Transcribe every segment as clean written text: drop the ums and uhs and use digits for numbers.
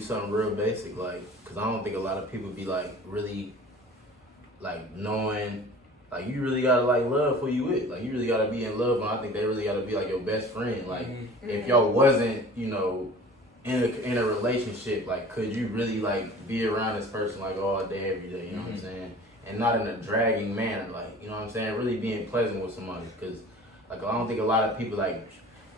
you something real basic, like, cause I don't think a lot of people be like really, like knowing, like you really gotta like love who you with, like you really gotta be in love, and I think they really gotta be like your best friend. Like if y'all wasn't, you know, in a relationship, like could you really like be around this person like all day, every day? You know what I'm saying? And not in a dragging manner, like you know what I'm saying? Really being pleasant with somebody, cause like I don't think a lot of people like.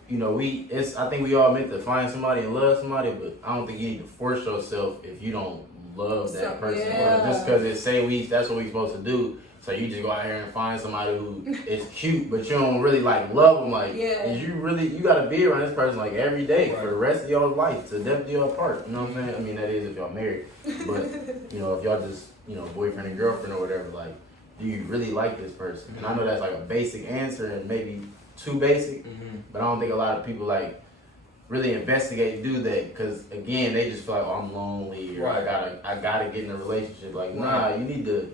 You know, I think we all meant to find somebody and love somebody, but I don't think you need to force yourself if you don't love that person. Or just because it say that's what we supposed to do. So you just go out here and find somebody who is cute, but you don't really like love them. Like, you gotta be around this person like every day for the rest of your life to death do you apart. You know what I'm saying? I mean, that is if y'all married, but you know, if y'all just boyfriend and girlfriend or whatever, like, do you really like this person? And I know that's like a basic answer and maybe too basic, but I don't think a lot of people like really investigate do that because again they just feel like, oh, I'm lonely or I gotta get in a relationship. Like nah, you need to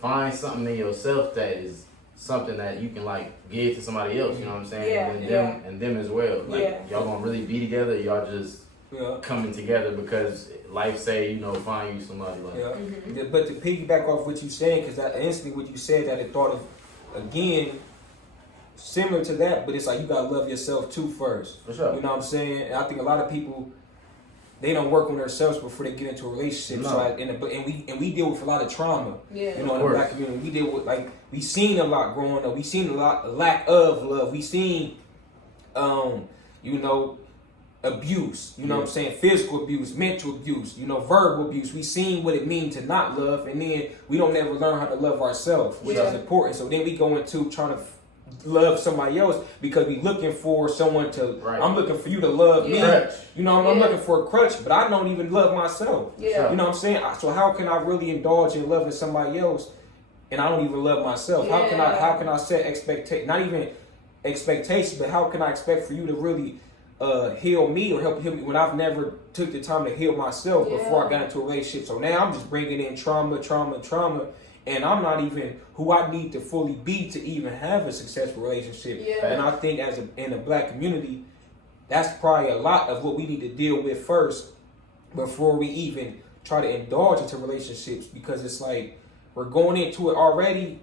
find something in yourself that is something that you can like give to somebody else. You know what I'm saying? And them as well. Like y'all gonna really be together. Y'all just coming together because life say find you somebody. Like But to piggyback off what you saying, because instantly what you said that I thought of again. Similar to that, but it's like you gotta love yourself too first. For sure. You know what I'm saying? And I think a lot of people they don't work on themselves before they get into a relationship. No. So and we deal with a lot of trauma. Yeah. You know, in the black community, we deal with we seen a lot growing up. We seen a lack of love. We seen, abuse. You know what I'm saying? Physical abuse, mental abuse. Verbal abuse. We seen what it means to not love, and then we don't ever learn how to love ourselves, which is important. So then we go into trying to love somebody else because we looking for someone to I'm looking for you to love me. I'm looking for a crutch, but I don't even love myself. You know what I'm saying? So how can I really indulge in loving somebody else and I don't even love myself? How can I set not even expectations, but how can I expect for you to really heal me or help heal me when I've never took the time to heal myself before I got into a relationship? So now I'm just bringing in trauma, and I'm not even who I need to fully be to even have a successful relationship. And I think in the black community, that's probably a lot of what we need to deal with first before we even try to indulge into relationships, because it's like we're going into it already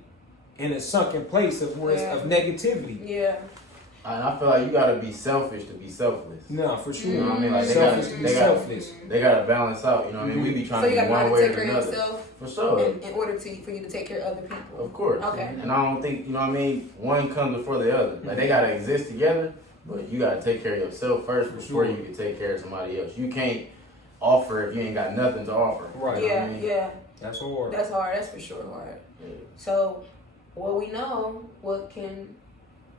in a sunken place of negativity. Yeah. And I feel like you gotta be selfish to be selfless. No, for sure. You know what I mean? Like selfish to be selfless. They gotta balance out. You know what I mean? We be trying to be one way or another. For sure. In order for you to take care of other people. Of course. Okay. And I don't think one comes before the other. Like they gotta exist together, but you gotta take care of yourself first before you can take care of somebody else. You can't offer if you ain't got nothing to offer. Right. You know what I mean? Yeah. That's hard. That's hard. That's for sure hard. Yeah. So, we know what can.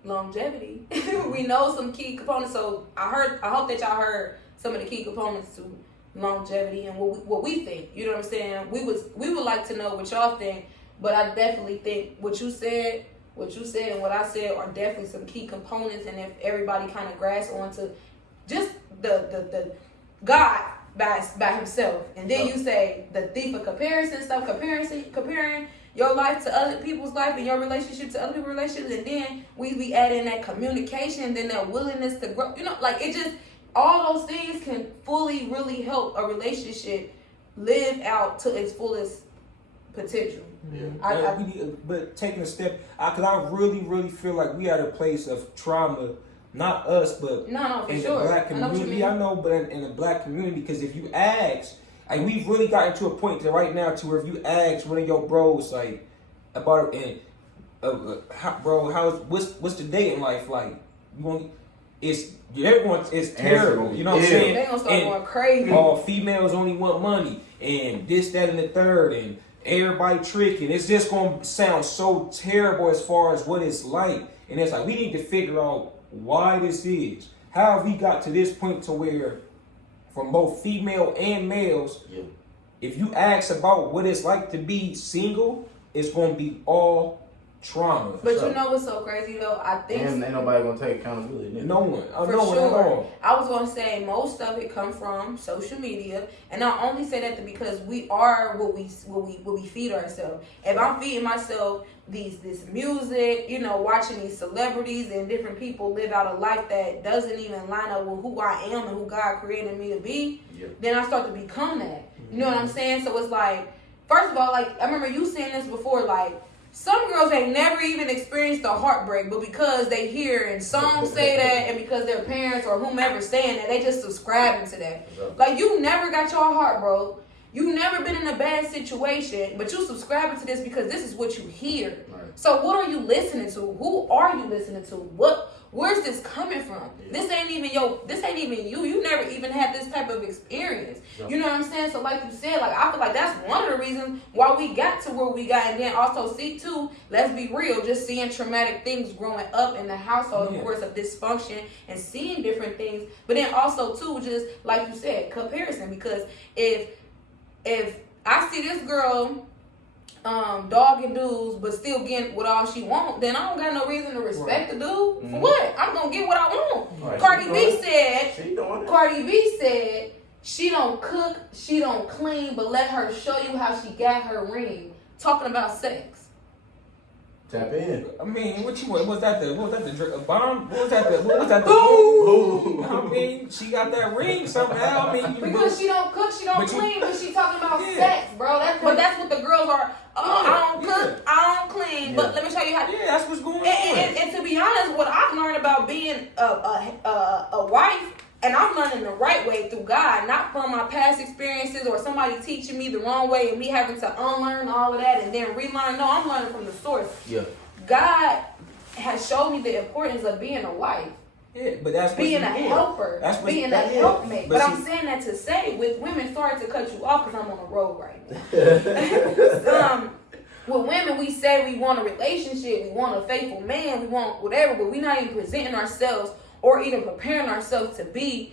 Longevity. We know some key components. So I hope that y'all heard some of the key components to longevity and what we think. You know what I'm saying? We would like to know what y'all think, but I definitely think what you said and what I said are definitely some key components. And if everybody kind of grasps onto just the God by himself, and then you say the thief of comparison stuff, comparing your life to other people's life and your relationship to other people's relationships, and then we add in that communication, then that willingness to grow. It just, all those things can fully really help a relationship live out to its fullest potential. Yeah. But taking a step, because I really, really feel like we at a place of trauma, not us, but in the black community. I know, but in the black community, because if you ask, we've really gotten to a point right now to where if you ask one of your bros about it, what's the dating life like? It's terrible. You know what I'm saying? They gonna start going crazy. All females only want money and this, that, and the third, and everybody tricking. It's just gonna sound so terrible as far as what it's like. And it's like we need to figure out why this is. How have we got to this point to where, from both female and males, if you ask about what it's like to be single, it's going to be all trauma. But you know what's so crazy though? I think and ain't nobody gonna take accountability. Nigga. No one. for no one at sure. all. I was gonna say most of it come from social media, and I only say that because we are what we feed ourselves. If I'm feeding myself this music, you know, watching these celebrities and different people live out a life that doesn't even line up with who I am and who God created me to be, then I start to become that. You know what I'm saying? So it's like, first of all, like I remember you saying this before, like. Some girls ain't never even experienced a heartbreak, but because they hear and songs say that, and because their parents or whomever saying that, they just subscribing to that. Like, you never got your heart broke. You never been in a bad situation, but you subscribing to this because this is what you hear. Right. So what are you listening to? Who are you listening to? Where's this coming from? Yeah. This ain't even you. You never even had this type of experience. Yeah. You know what I'm saying? So like you said, like I feel like that's one of the reasons why we got to where we got. And then also see too, let's be real, just seeing traumatic things growing up in the household, of course, of dysfunction and seeing different things. But then also too, just like you said, comparison. Because if I see this girl dogging dudes but still getting what all she want, then I don't got no reason to respect the dude. For what? I'm gonna get what I want. Right. Cardi B said she don't cook, she don't clean, but let her show you how she got her ring. Talking about sex. Tap in. I mean, what was that the bomb? What was that the boom? I mean, she got that ring somehow. I mean, because she don't cook, she don't clean, but she talking about sex, bro. That's what the girls are. I don't cook, I don't clean, but let me show you how. Yeah, that's what's going on. And to be honest, what I've learned about being a wife, and I'm learning the right way through God, not from my past experiences or somebody teaching me the wrong way and me having to unlearn all of that and then relearn. No, I'm learning from the source. Yeah. God has showed me the importance of being a wife. Yeah, but that's being a helper, being a helpmate. But I'm saying that to say, with women, sorry to cut you off because I'm on the road right now. With women, we say we want a relationship, we want a faithful man, we want whatever, but we're not even presenting ourselves or even preparing ourselves to be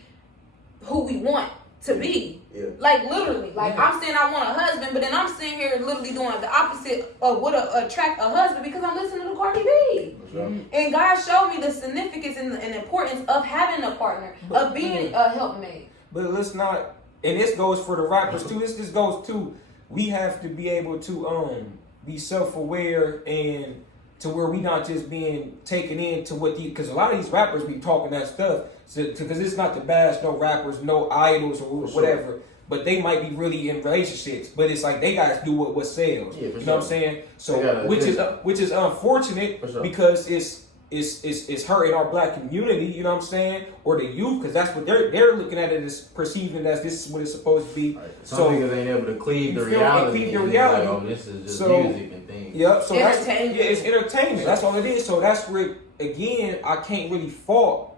who we want to be. Yeah. Like literally, like I'm saying I want a husband, but then I'm sitting here literally doing the opposite of what attract a husband because I'm listening to Cardi B. Mm-hmm. And God showed me the significance and the importance of having a partner, of being a helpmate. But let's not, and this goes for the rappers too. This goes to, we have to be able to be self-aware and to where we not just being taken into what because a lot of these rappers be talking that stuff. Because it's not to bash no rappers, no idols or whatever, but they might be really in relationships. But it's like they gotta do what sells. Yeah, you know what I'm saying? So which is unfortunate because it's hurting our black community. You know what I'm saying? Or the youth, because that's what they're looking at it as perceiving as this is what it's supposed to be. Right. Some niggas ain't able to cleave the reality. Like, oh, this is just music and things. Yep. So it's entertainment. That's all it is. So that's where again I can't really fault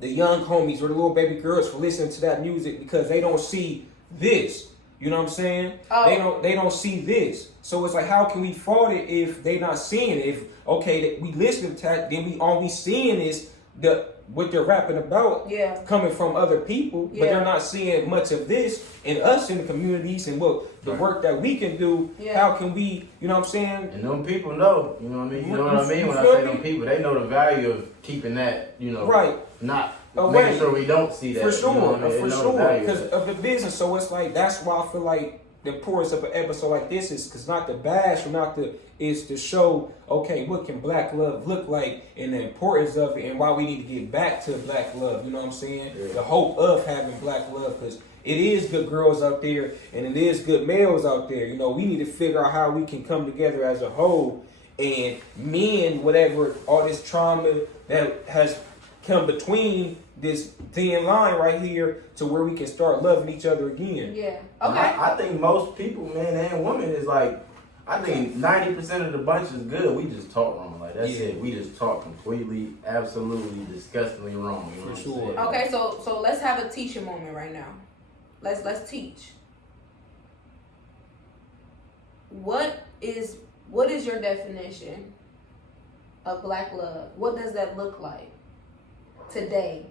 the young homies or the little baby girls for listening to that music because they don't see this. You know what I'm saying? Oh. They don't see this. So it's like, how can we fault it if they not seeing it? If that we listening to that, then all we seeing is what they're rapping about coming from other people, but they're not seeing much of this in us in the communities and what the work that we can do. How can we, you know what I'm saying? And them people know, you know what I mean? You know what I mean? When I say them people, they know the value of keeping that, you know, not making sure we don't see that. For sure, you know what I mean? For sure, because of the business. So it's like, that's why I feel like the importance of an episode like this is because not to bash or is to show, okay, what can black love look like and the importance of it and why we need to get back to black love. You know what I'm saying? Yeah. The hope of having black love, because it is good girls out there and it is good males out there. You know, we need to figure out how we can come together as a whole and mend whatever, all this trauma that has come between this thin line right here to where we can start loving each other again. Yeah. Okay. I think most people, man and women, is like, I think 90% of the bunch is good. We just talk wrong. Like that's it. We just talk completely, absolutely, disgustingly wrong. You know For sure. Okay, so let's have a teaching moment right now. Let's teach. What is your definition of black love? What does that look like today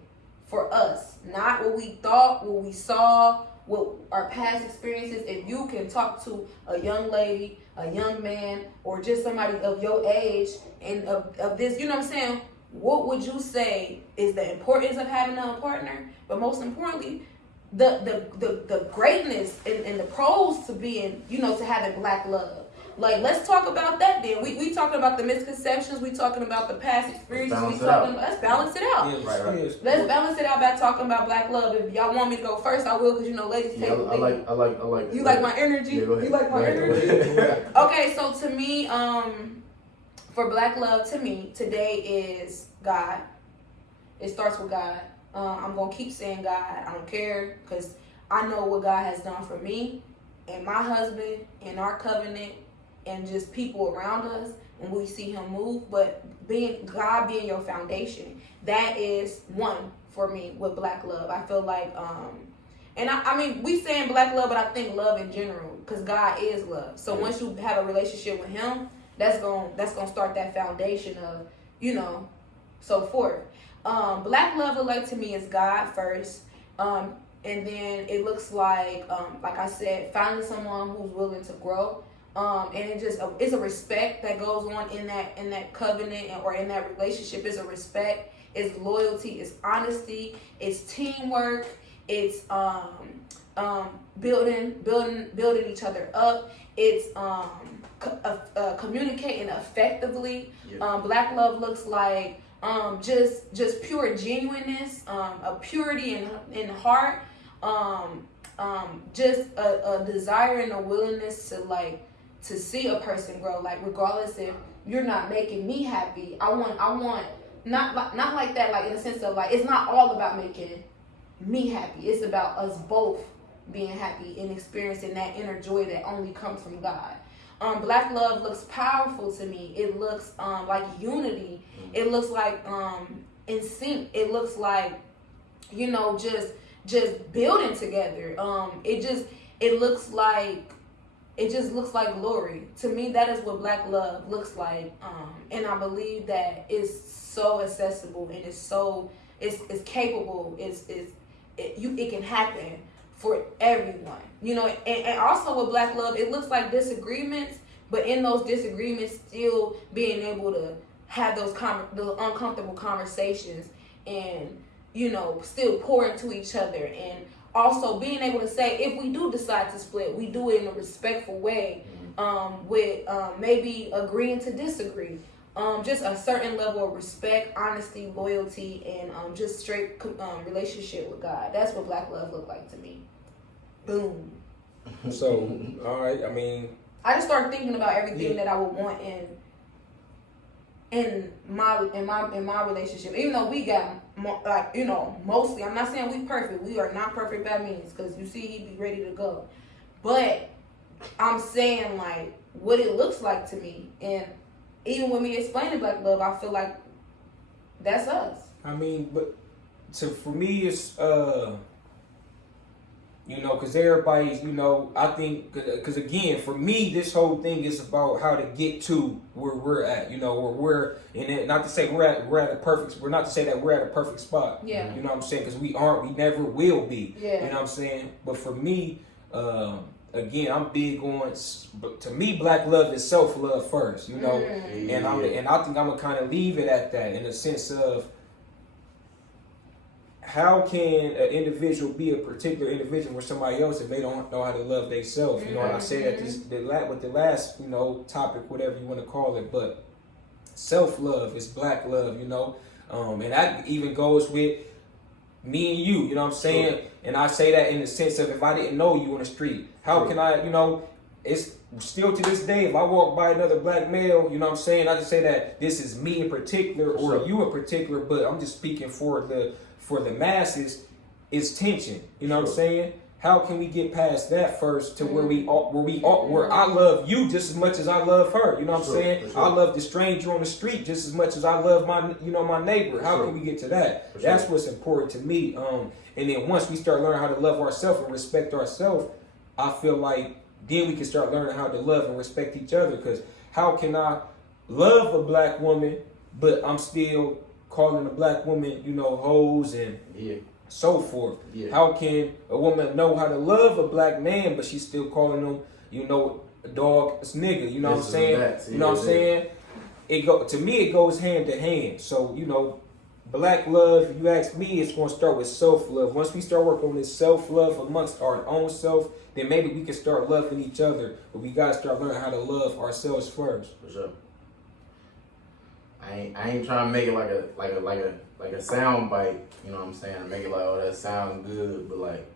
for us? Not what we thought, what we saw, what our past experiences. If you can talk to a young lady, a young man or just somebody of your age and of this, you know what I'm saying? What would you say is the importance of having a partner? But most importantly, the greatness and the pros to being, you know, to having black love. Like, let's talk about that then. We talking about the misconceptions. We talking about the past experiences. Let's balance it out. Yeah, right. Let's balance it out by talking about black love. If y'all want me to go first, I will, because you know, ladies take the lead. I like. You like my energy? Yeah, go ahead. You like my energy? Okay, so to me, for black love, to me, today is God. It starts with God. I'm gonna keep saying God. I don't care, because I know what God has done for me and my husband and our covenant and just people around us when we see him move. But God being your foundation, that is one for me with black love. I feel like and I mean, we saying black love, but I think love in general, because God is love. So once you have a relationship with him, that's gonna start that foundation of, you know, so forth. Black love look like to me is God first, and then it looks like I said, finding someone who's willing to grow. And it's a respect that goes on in that covenant or in that relationship. It's a respect, it's loyalty, it's honesty, it's teamwork, it's building each other up, it's communicating effectively. Yeah. Black love looks like just pure genuineness, a purity in heart, just a desire and a willingness to see a person grow, like regardless if you're not making me happy, I want not like that, like in the sense of like it's not all about making me happy. It's about us both being happy and experiencing that inner joy that only comes from God. Black love looks powerful to me. It looks like unity. It looks like in sync. It looks like, you know, just building together. It just looks like glory. To me, that is what black love looks like. And I believe that it's so accessible and it's capable. It can happen for everyone. You know, and also with black love, it looks like disagreements, but in those disagreements, still being able to have those uncomfortable conversations and, you know, still pour into each other, and also being able to say, if we do decide to split, we do it in a respectful way, with maybe agreeing to disagree. Just a certain level of respect, honesty, loyalty, and just straight relationship with God. That's what black love look like to me. Boom. So, all right. I mean, I just started thinking about everything that I would want in my relationship. Even though we got, like, you know, mostly, I'm not saying we perfect. We are not perfect by means, because you see, he be ready to go. But I'm saying, like, what it looks like to me. And even with me explaining black love, I feel like that's us. I mean, but for me, it's you know, because everybody's, you know, I think, because again, for me, this whole thing is about how to get to where we're at, you know, where we're in it. Not to say we're at a perfect, we're not to say that we're at a perfect spot. Yeah. You know what I'm saying? Because we aren't, we never will be. Yeah. You know what I'm saying? But for me, again, I'm big on, but to me, black love is self-love first, you know, and I think I'm gonna kind of leave it at that, in the sense of, how can an individual be a particular individual with somebody else if they don't know how to love themselves? You know, and I say that with the last, you know, topic, whatever you want to call it, but self-love is black love, you know, and that even goes with me and you know what I'm saying? Sure. And I say that in the sense of, if I didn't know you on the street, how can I, you know, it's still to this day, if I walk by another black male, you know what I'm saying, I just say that this is me in particular, or you in particular, but I'm just speaking for the masses, it's tension. You know what I'm saying? How can we get past that first to where I love you just as much as I love her? You know what I'm saying? I love the stranger on the street just as much as I love my neighbor. How can we get to that? That's what's important to me. And then once we start learning how to love ourselves and respect ourselves, I feel like then we can start learning how to love and respect each other. Because how can I love a black woman, but I'm still calling a black woman, you know, hoes and so forth? How can a woman know how to love a black man, but she's still calling him, you know, dog, it's nigga. You know what I'm saying? You know what I'm saying? To me, it goes hand to hand. So, you know, black love, if you ask me, it's going to start with self-love. Once we start working on this self-love amongst our own self, then maybe we can start loving each other. But we got to start learning how to love ourselves first. For sure. I ain't trying to make it like a sound bite, you know what I'm saying? Make it like, oh, that sounds good, but like,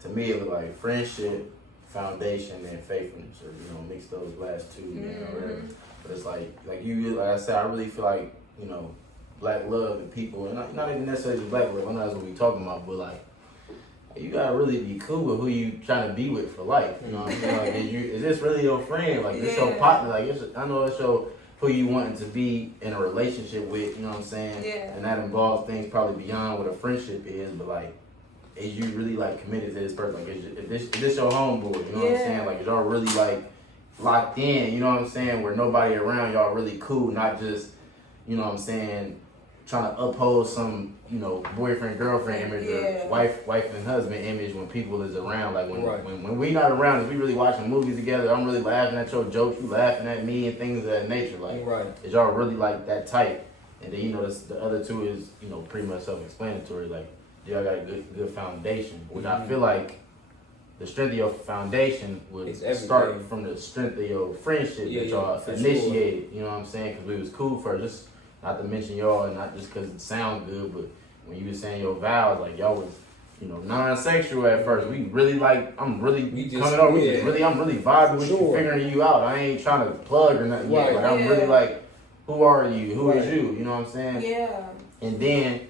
to me, it was like friendship, foundation, and faithfulness, or, you know, mix those last two, you know, whatever. But it's like I said, I really feel like, you know, black love and people, and not even necessarily just black love, I know that's what we talking about, but like, you gotta really be cool with who you trying to be with for life, you know what I'm saying? Like, is this really your friend? Like, this your partner? Like, I know it's your, who you wanting to be in a relationship with, you know what I'm saying? Yeah. And that involves things probably beyond what a friendship is, but like, is you really like committed to this person? Like, is this your homeboy? You know what I'm saying? Like, is y'all really like locked in? You know what I'm saying? Where nobody around, y'all really cool, not just, you know what I'm saying, trying to uphold some, you know, boyfriend girlfriend image or wife and husband image when people is around. Like when we not around, if we really watching movies together, I'm really laughing at your jokes, you laughing at me and things of that nature. Like, is y'all really like that tight? And then, you know, the other two is, you know, pretty much self-explanatory. Like, y'all got a good foundation, which I feel like the strength of your foundation would start from the strength of your friendship that y'all initiated. Sure. You know what I'm saying? Because we was cool first. Just not to mention y'all, and not just because it sounds good, but when you was saying your vows, like y'all was, you know, non-sexual at first. We really like, I'm really coming over. I'm really vibing with you, figuring you out. I ain't trying to plug or nothing yet. Like I'm really like, who are you? Who is you? You know what I'm saying? Yeah. And then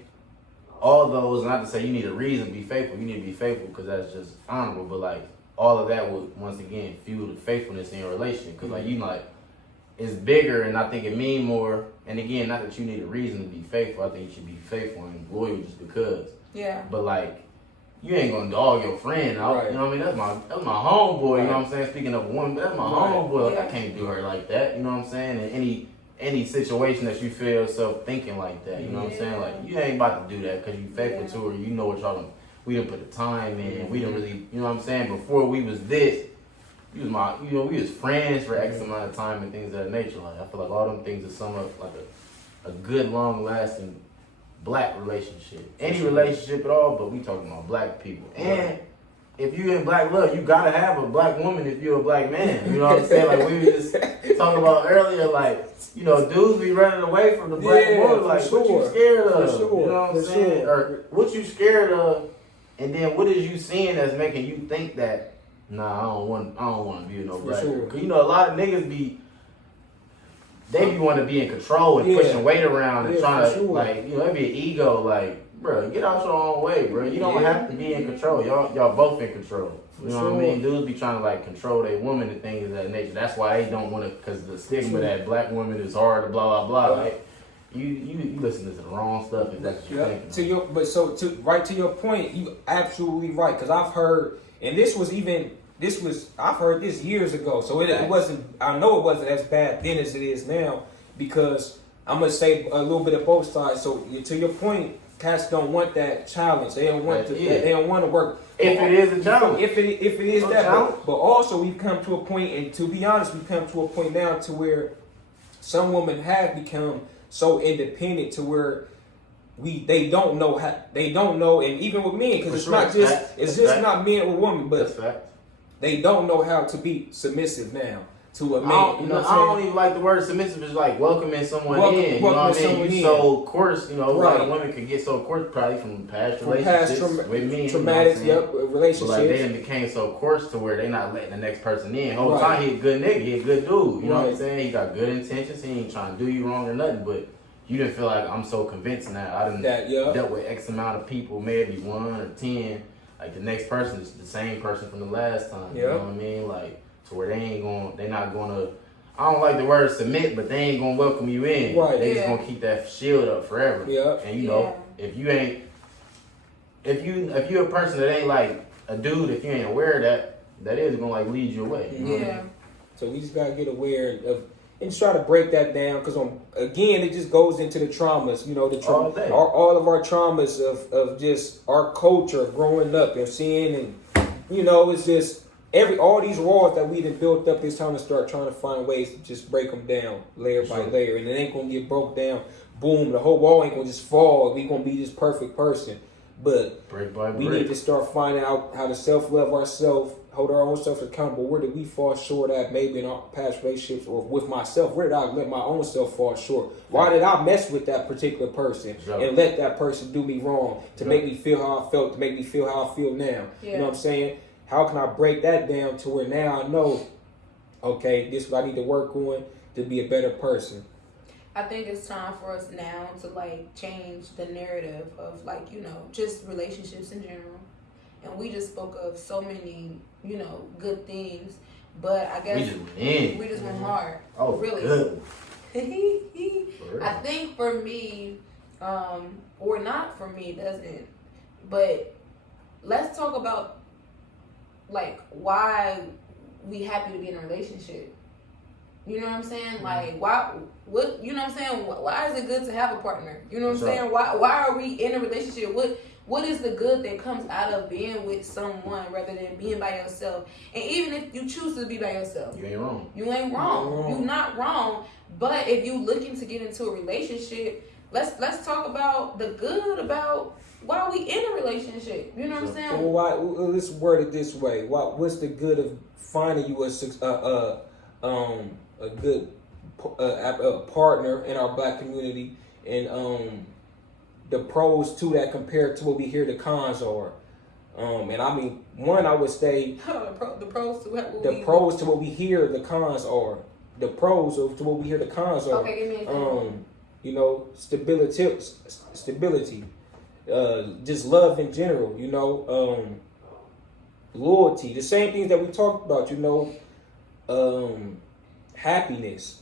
all those, not to say you need a reason to be faithful. You need to be faithful because that's just honorable. But like all of that would once again fuel the faithfulness in your relationship. Because like you like, it's bigger, and I think it mean more. And again, not that you need a reason to be faithful. I think you should be faithful and loyal just because. Yeah. But like, you ain't gonna dog your friend out. You know what I mean? That's my homeboy. You know what I'm saying? Speaking of a woman, that's my homeboy. Like, I can't do her like that. You know what I'm saying? In any situation that you feel yourself thinking like that. You know what I'm saying? Like, you ain't about to do that because you faithful to her. You know what y'all done. We done put the time in. We done really. You know what I'm saying? Before we was this. You was my, you know, we was friends for X amount of time and things of that nature. Like, I feel like all them things are sum up like a good, long-lasting black relationship. Any relationship at all, but we talking about black people. And if you in black love, you gotta have a black woman if you're a black man. You know what I'm saying? Like we were just talking about earlier, like, you know, dudes be running away from the black woman. Like, what you scared of? You know what I'm saying? Or what you scared of, and then what is you seeing that's making you think that, nah, I don't want to be with no black girl. Cause you know a lot of niggas be want to be in control and pushing weight around and trying to like, you know, it be an ego. Like, bro, get out your own way, bro. You don't have to be in control. Y'all both in control. You know what I mean? Dudes be trying to like control their woman and things of that nature. That's why they don't want to, because the stigma that black women is hard, blah blah blah. Like, you listen to the wrong stuff if that's what you're thinking. Right to your point, you absolutely right. Because I've heard, and I've heard this years ago, so it wasn't, I know it wasn't as bad then as it is now, because I'm going to say a little bit of both sides. So to your point, cats don't want that challenge. They don't want they don't want to work. If it is a challenge. If it is that. But also we've come to a point, and to be honest, we've come to a point now to where some women have become so independent to where they don't know, and even with men, because it's just not men or women, but they don't know how to be submissive now to a man. I don't even like the word submissive. It's like welcoming someone in. You know what I mean? You so coerced. You know, a lot of women can get so coerced probably from past relationships with men. Traumatic, relationships. But like they became so coerced to where they not letting the next person in. Whole time he a good nigga, he a good dude. You know what I'm saying? He got good intentions. He ain't trying to do you wrong or nothing. But you didn't feel like I'm so convinced now. I done dealt with X amount of people, maybe 1 or 10. Like the next person is the same person from the last time. You know what I mean? Like to where they're not gonna. I don't like the word submit, but they ain't gonna welcome you in. Right. They just gonna keep that shield up forever. Yeah. And you know, if you're a person that ain't like a dude, if you ain't aware of that is gonna like lead you away. You know what I mean? So we just gotta get aware of and just try to break that down, because again, it just goes into the traumas. You know, all of our traumas of just our culture growing up and seeing, and you know, it's just all these walls that we done built up, it's time to start trying to find ways to just break them down layer by layer, and it ain't gonna get broke down. Boom, the whole wall ain't gonna just fall. We gonna be this perfect person, but we need to start finding out how to self-love ourselves, hold our own self accountable. Where did we fall short at? Maybe in our past relationships or with myself. Where did I let my own self fall short? Why did I mess with that particular person and let that person do me wrong to make me feel how I felt, to make me feel how I feel now? You know what I'm saying? How can I break that down to where now I know, okay, this is what I need to work on to be a better person? I think it's time for us now to like change the narrative of like, you know, just relationships in general. And we just spoke of so many, you know, good things. But I guess we just went hard. Oh, really? Good. I think for me, or not for me, doesn't. But let's talk about like why we happy to be in a relationship. You know what I'm saying? Like what you know what I'm saying? Why is it good to have a partner? You know what I'm saying? Why are we in a relationship? What is the good that comes out of being with someone rather than being by yourself? And even if you choose to be by yourself, you ain't wrong. You ain't wrong. You're not wrong. But if you looking to get into a relationship, let's talk about the good about why we in a relationship. You know what I'm saying? Well, let's word it this way. What's the good of finding you a good partner in our black community, and the pros to that compared to what we hear the cons are? And I mean, one, I would say the pros to what we hear the cons are. The pros to what we hear the cons are. Okay, give me an example. You know, stability, just love in general. You know, loyalty, the same things that we talked about. You know, happiness,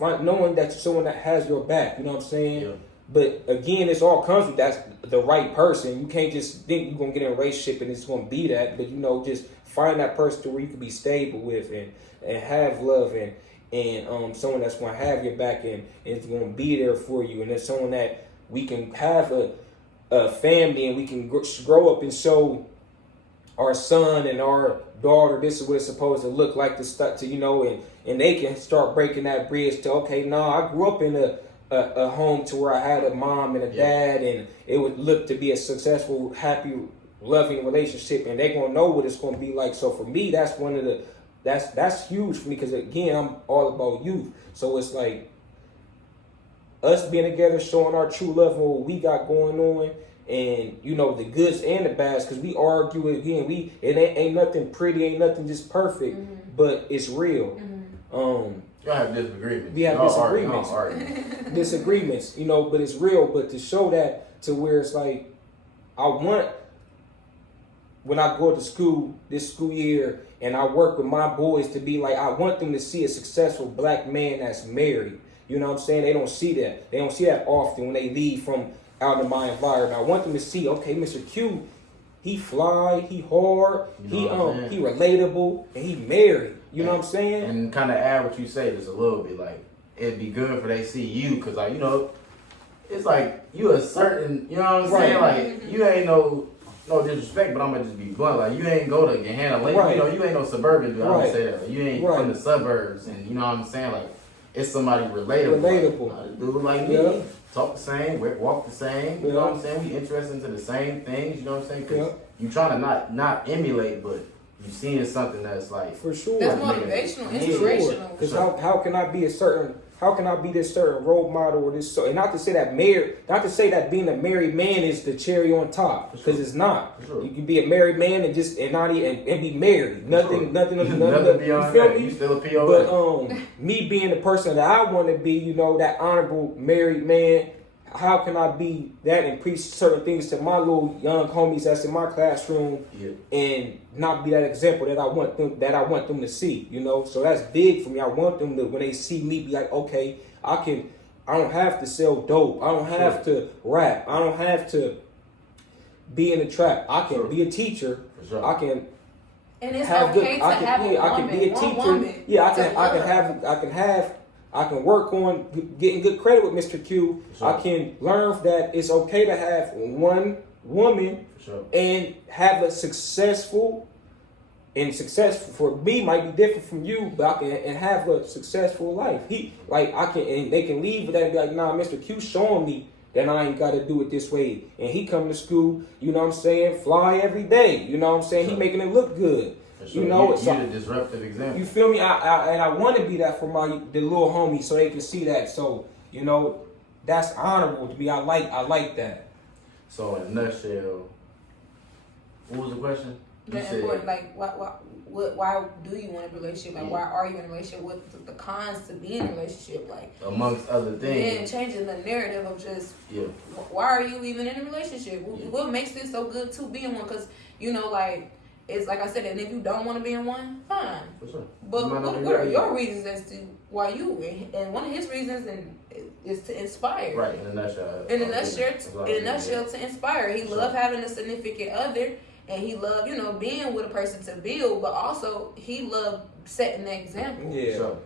knowing that you're someone that has your back. You know what I'm saying? Yeah. But again, it's all comes with that's the right person. You can't just think you're gonna get in a relationship and it's gonna be that. But you know, just find that person to where you can be stable with and have love and someone that's gonna have your back and is gonna be there for you. And it's someone that we can have a family and we can grow up and show our son and our daughter this is what it's supposed to look like to you know, and they can start breaking that bridge to, okay, no, I grew up in a home to where I had a mom and a dad, and it would look to be a successful, happy, loving relationship, and they're gonna know what it's gonna be like. So for me, that's one of the that's huge for me, because again, I'm all about youth. So it's like us being together, showing our true love and what we got going on, and you know, the goods and the bads, because we argue again. It ain't nothing pretty, ain't nothing just perfect, but it's real. Y'all have disagreements. We have disagreements, you know, but it's real. But to show that to where it's like, I want, when I go to school this school year and I work with my boys to be like, I want them to see a successful black man that's married. You know what I'm saying? They don't see that. They don't see that often when they leave from out of my environment. I want them to see, okay, Mr. Q, he fly, he hard, he relatable, and he married. You know what I'm saying? And kind of add what you say just a little bit. Like, it'd be good for they see you, because, like, you know, it's like you a certain, you know what I'm saying? Like, you ain't no disrespect, but I'm going to just be blunt. Like, you ain't go to Gahanna Lake. You know, you ain't no suburban dude. I don't say that. Like, you ain't from the suburbs, and you know what I'm saying? Like, it's somebody relatable. Like, a dude like me, talk the same, walk the same. You know what I'm saying? We interested into the same things. You know what I'm saying? Because you trying to not emulate, but you seeing something that's like, for sure, that's motivational, inspirational. Because how can I be this certain role model or this? And not to say that being a married man is the cherry on top, because it's not. Sure. You can be a married man and be married. Nothing beyond that. You still a POA. But me being the person that I want to be, you know, that honorable married man. How can I be that and preach certain things to my little young homies that's in my classroom, and not be that example that I want them to see, you know? So that's big for me. I want them to, when they see me, be like, okay, I don't have to sell dope. I don't have to rap. I don't have to be in the trap. I can be a teacher. I can. And it's okay to have a woman. I can be a teacher. Yeah, I can work on getting good credit with Mr. Q. I can learn that it's okay to have one woman and have a successful And success for me might be different from you, but I can and have a successful life. And they can leave with that and be like, nah, Mr. Q showing me that I ain't got to do it this way. And he come to school, you know what I'm saying, fly every day. You know what I'm saying? He making it look good. Sure. You know, you're the disruptive example. You feel me? I want to be that for the little homies so they can see that. So, you know, that's honorable to me. I like that. So in a nutshell, what was the question? That's important. Like, why do you want a relationship? Like, why are you in a relationship? What's the cons to being in a relationship? Like, amongst other things. Yeah, changing the narrative of just, why are you even in a relationship? What makes it so good to be in one? Because, you know, like, it's like I said, and if you don't want to be in one, fine. For sure. But what are your reasons as to why you? And one of his reasons is to inspire. Right, in a nutshell. In a nutshell, to inspire. He loved having a significant other. And he loved, you know, being with a person to build, but also he loved setting the example. Yeah. So,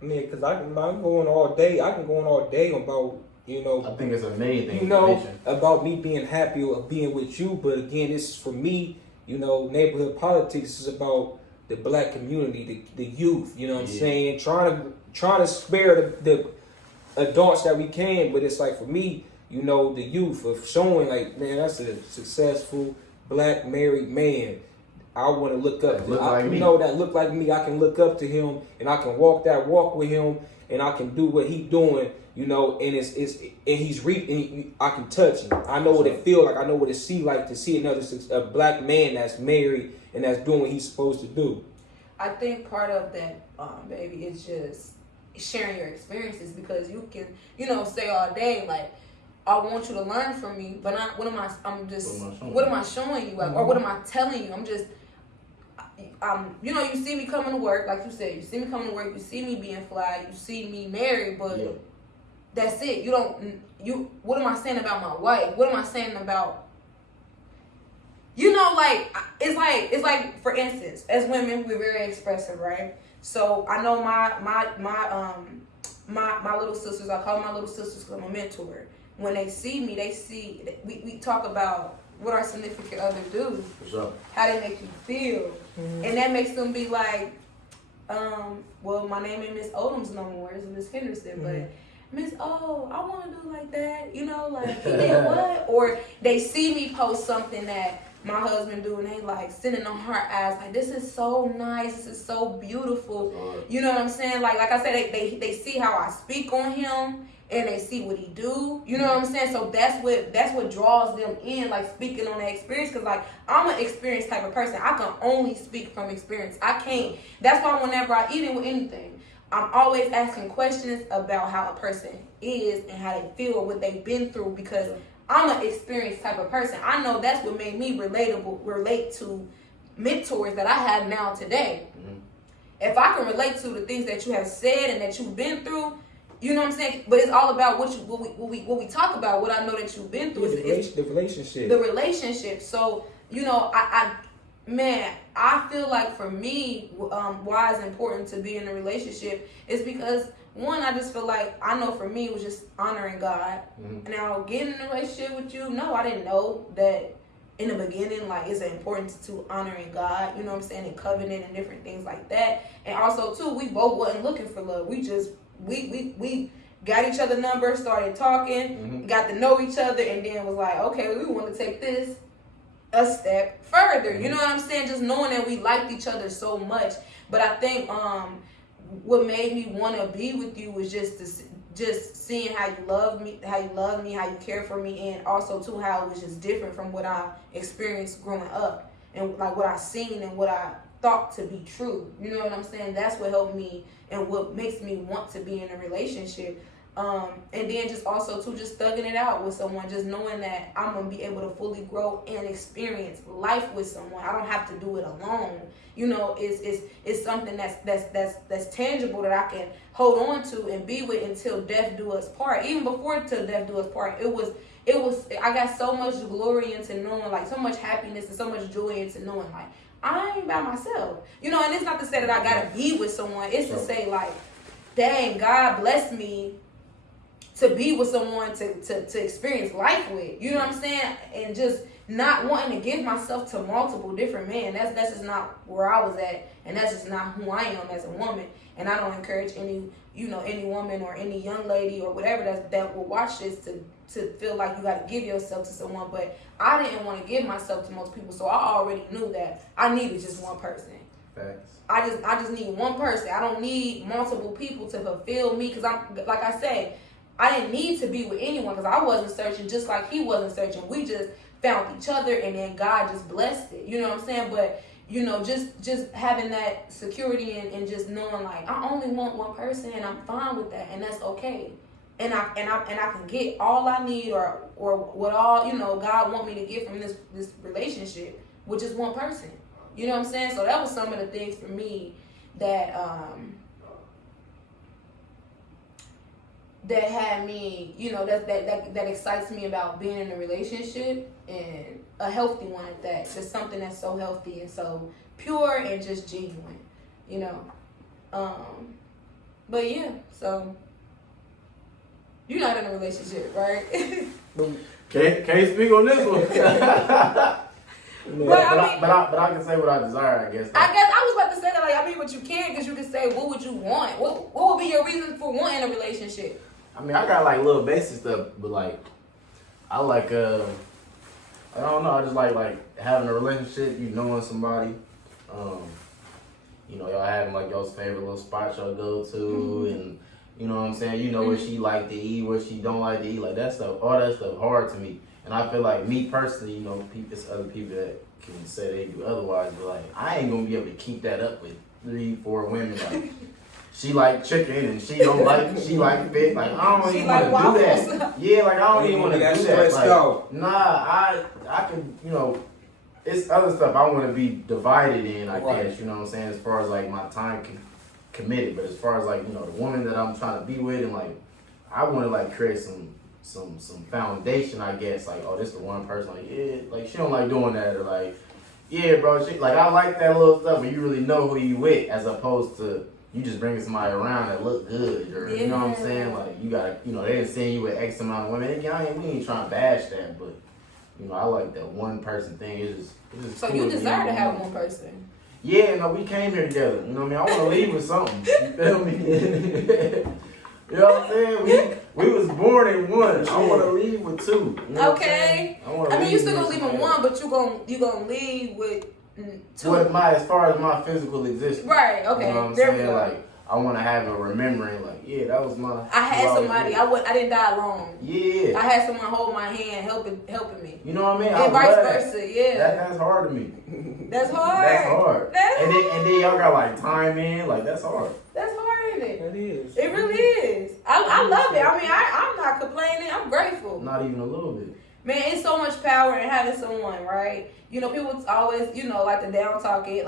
because I'm going all day. I can go on all day about, you know. I think it's amazing. You know, about me being happy or being with you. But again, this is for me, you know, neighborhood politics is about the black community, the youth, you know what I'm saying? Trying to spare the adults that we can. But it's like for me, you know, the youth of showing like, man, that's a successful black married man. I want to look up to me. That look like me. I can look up to him and I can walk that walk with him and I can do what he's doing, you know, and I can touch him. I know what it feel like. I know what it see like to see a black man that's married and that's doing what he's supposed to do. I think part of that, baby, is just sharing your experiences, because you can, you know, say all day like, I want you to learn from me, but what am I showing you? Like, or what am I telling you? You know, you see me coming to work, like you said, you see me coming to work, you see me being fly, you see me married, but that's it. What am I saying about my wife? What am I saying about, you know, like, it's like, for instance, as women, we're very expressive, right? So I know my little sisters, I call my little sisters because I'm a mentor. When they see me, we talk about what our significant other do, how they make you feel, and that makes them be like, well, my name ain't Miss Odoms no more, it's Miss Henderson, but Miss O, I want to do like that, you know, like, he did what? Or they see me post something that my husband do, and they like sending on heart eyes, like, this is so nice, this is so beautiful, you know what I'm saying? Like I said, they see how I speak on him. And they see what he do, you know what I'm saying? So that's what draws them in, like speaking on that experience. Cause like I'm an experienced type of person. I can only speak from experience. I can't. That's why whenever I even with anything, I'm always asking questions about how a person is and how they feel, what they've been through. Because I'm an experienced type of person. I know that's what made me relate to mentors that I have now today. If I can relate to the things that you have said and that you've been through. You know what I'm saying? But it's all about what we talk about, what I know that you've been through. The relationship. The relationship. So, you know, I feel like for me, why it's important to be in a relationship is because, one, I just feel like, I know for me, it was just honoring God. Now, getting in a relationship with you, no, I didn't know that in the beginning, like, it's important to honoring God, you know what I'm saying, and covenant and different things like that. And also, too, we both wasn't looking for love. We just... We got each other numbers, started talking, got to know each other, and then was like, okay, we want to take this a step further. You know what I'm saying? Just knowing that we liked each other so much. But I think what made me want to be with you was just seeing how you love me, how you care for me, and also too how it was just different from what I experienced growing up, and like what I seen and what I thought to be true. You know what I'm saying? That's what helped me and what makes me want to be in a relationship. And then just also too, just thugging it out with someone, just knowing that I'm gonna be able to fully grow and experience life with someone. I don't have to do it alone. You know, it's something that's tangible that I can hold on to and be with until death do us part. Even before till death do us part, it was I got so much glory into knowing, like, so much happiness and so much joy into knowing, like, I ain't by myself. You know, and it's not to say that I gotta be with someone. It's to say, like, dang, God blessed me to be with someone to experience life with. You know what I'm saying? And just not wanting to give myself to multiple different men. That's just not where I was at, and that's just not who I am as a woman. And I don't encourage any woman or any young lady or whatever that will watch this to feel like you got to give yourself to someone. But I didn't want to give myself to multiple people, so I already knew that I needed just one person. Facts. I just need one person. I don't need multiple people to fulfill me, because I'm, like I said, I didn't need to be with anyone because I wasn't searching, just like he wasn't searching. We just found each other, and then God just blessed it. You know what I'm saying? But just having that security and just knowing like I only want one person, and I'm fine with that, and that's okay. And I can get all I need or what all God want me to get from this relationship, which is one person. You know what I'm saying? So that was some of the things for me that that had me, that excites me about being in a relationship, and a healthy one at that. Just something that's so healthy and so pure and just genuine, But yeah, so you're not in a relationship, right? Can't speak on this one. But I can say what I desire, I guess. I was about to say that, but you can, because you can say, what would you want? What would be your reason for wanting a relationship? I mean, I got little basic stuff, but I like I don't know, I just like having a relationship, knowing somebody, y'all having y'all's favorite little spots y'all go to, and you know what I'm saying, what she like to eat, what she don't like to eat, that stuff, all that stuff hard to me. And I feel like me personally, it's other people that can say they do otherwise, but I ain't gonna be able to keep that up with 3-4 women. She like chicken and she don't like, she like fish. I don't even want to do that. Yeah, I don't even want to do that. Nah, I can, it's other stuff I want to be divided in, I guess, you know what I'm saying, as far as my time committed. But as far as the woman that I'm trying to be with, and I want to create some foundation, I guess, this the one person, she don't like doing that, or yeah, bro, she, I like that little stuff, but you really know who you with, as opposed to you just bringing somebody around that look good, or you know what I'm saying, you gotta, they didn't send you with X amount of women. We ain't trying to bash that, but I like that one person thing. It's just so cool you desire to have one person. Yeah, no, we came here together. You know what I mean? I want to leave with something. You feel me? You know what I'm saying? We was born in one. I want to leave with two. You know Okay. You still gonna leave in one, but you gonna leave with two. With as far as my physical existence. Right. Okay. You know what I'm there saying? We go. I want to have a remembering. Yeah, that was my. I had somebody. I didn't die alone. Yeah. I had someone hold my hand, helping me. You know what I mean? And vice versa. Yeah. That's hard to me. That's hard. That's hard. And then y'all got time in. That's hard. That's hard, isn't it? That is. It really is. I love it. I'm not complaining. I'm grateful. Not even a little bit. Man, it's so much power in having someone, right? People always, like to down talk it,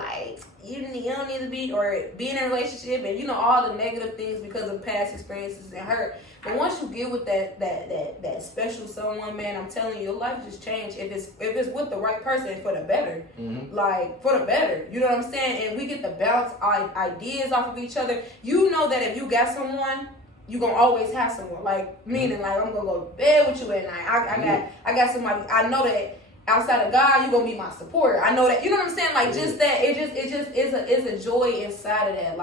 you don't need to be, or be in a relationship, and all the negative things because of past experiences and hurt. But once you get with that special someone, man, I'm telling you, your life just changed if it's with the right person for the better. Mm-hmm. For the better. You know what I'm saying? And we get to bounce ideas off of each other. You know that if you got someone, you gonna always have someone. Meaning I'm gonna go to bed with you at night. I got somebody. I know that outside of God, you gonna be my supporter. I know that. You know what I'm saying? Just that. It just is a joy inside of that.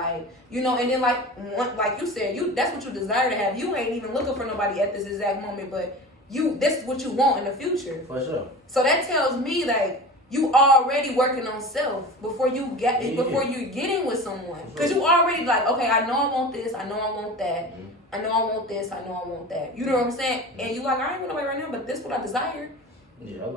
And then like you said, that's what you desire to have. You ain't even looking for nobody at this exact moment, but this is what you want in the future. For sure. So that tells me you already working on self before you get in with someone, because you already okay, I know I want this, I know I want that. Mm-hmm. I know I want this, I know I want that. You know what I'm saying? And you I ain't with nobody right now, but this is what I desire. Yeah, I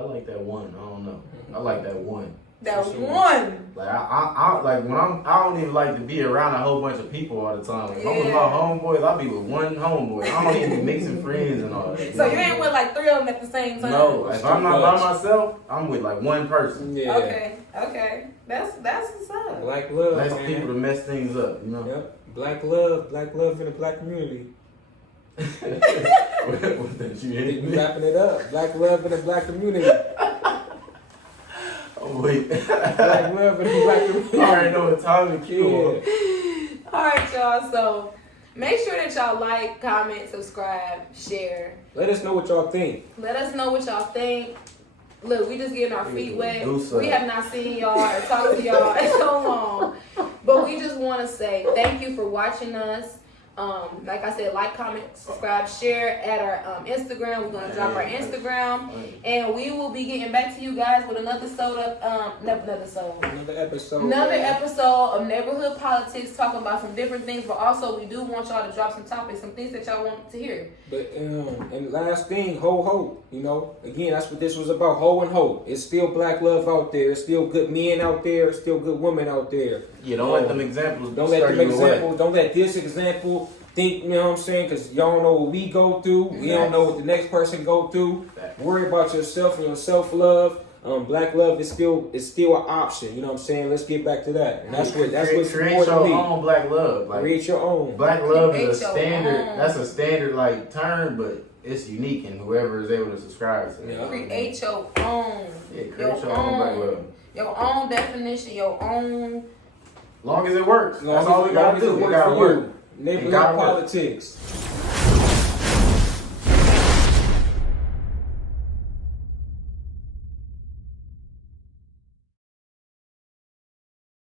like that one. I don't know. I like that one. That one. I don't even like to be around a whole bunch of people all the time. If I'm with my homeboys, I'll be with one homeboy. I don't even be mixing friends and all that. So you ain't with 3 of them at the same time? No, if I'm not by myself, I'm with one person. Yeah. Okay. That's what's up. Black love. Less man. people to mess things up, Yep. Black love in the black community. What that you hit me? Wrapping it up. Black love in the black community. Oh wait. Black love in the black community. I already know what time to kill. Yeah. All right, y'all. So make sure that y'all like, comment, subscribe, share. Let us know what y'all think. Let us know what y'all think. look, we just getting our feet wet. Goose We up. have not seen y'all or talked to y'all in so long. But we just want to say thank you for watching us. Like I said, like, comment, subscribe, share at our Instagram. We're gonna drop our Instagram, and we will be getting back to you guys with another episode of another episode of Neighborhood Politics, talking about some different things. But also, we do want y'all to drop some topics, some things that y'all want to hear. But and last thing, hope. You know, again, that's what this was about. Hope. It's still black love out there. It's still good men out there. It's still good women out there. Yeah, don't let them examples. Don't let them example. Don't let this example think. You know what I'm saying? Because y'all don't know what we go through. We don't know what the next person go through. Worry about yourself and your self love. Black love is still an option. You know what I'm saying? Let's get back to that. And that's what's create your own black love. Like, create your own. Black love Create is a your standard. own. That's a standard like term, but it's unique, and whoever is able to subscribe to it. Yeah. Create your own. Yeah, create your own black love. Your own definition. Your own. Long as it works. That's Long all we gotta as do. it We works gotta for work. you. Neighborhood gotta work. politics.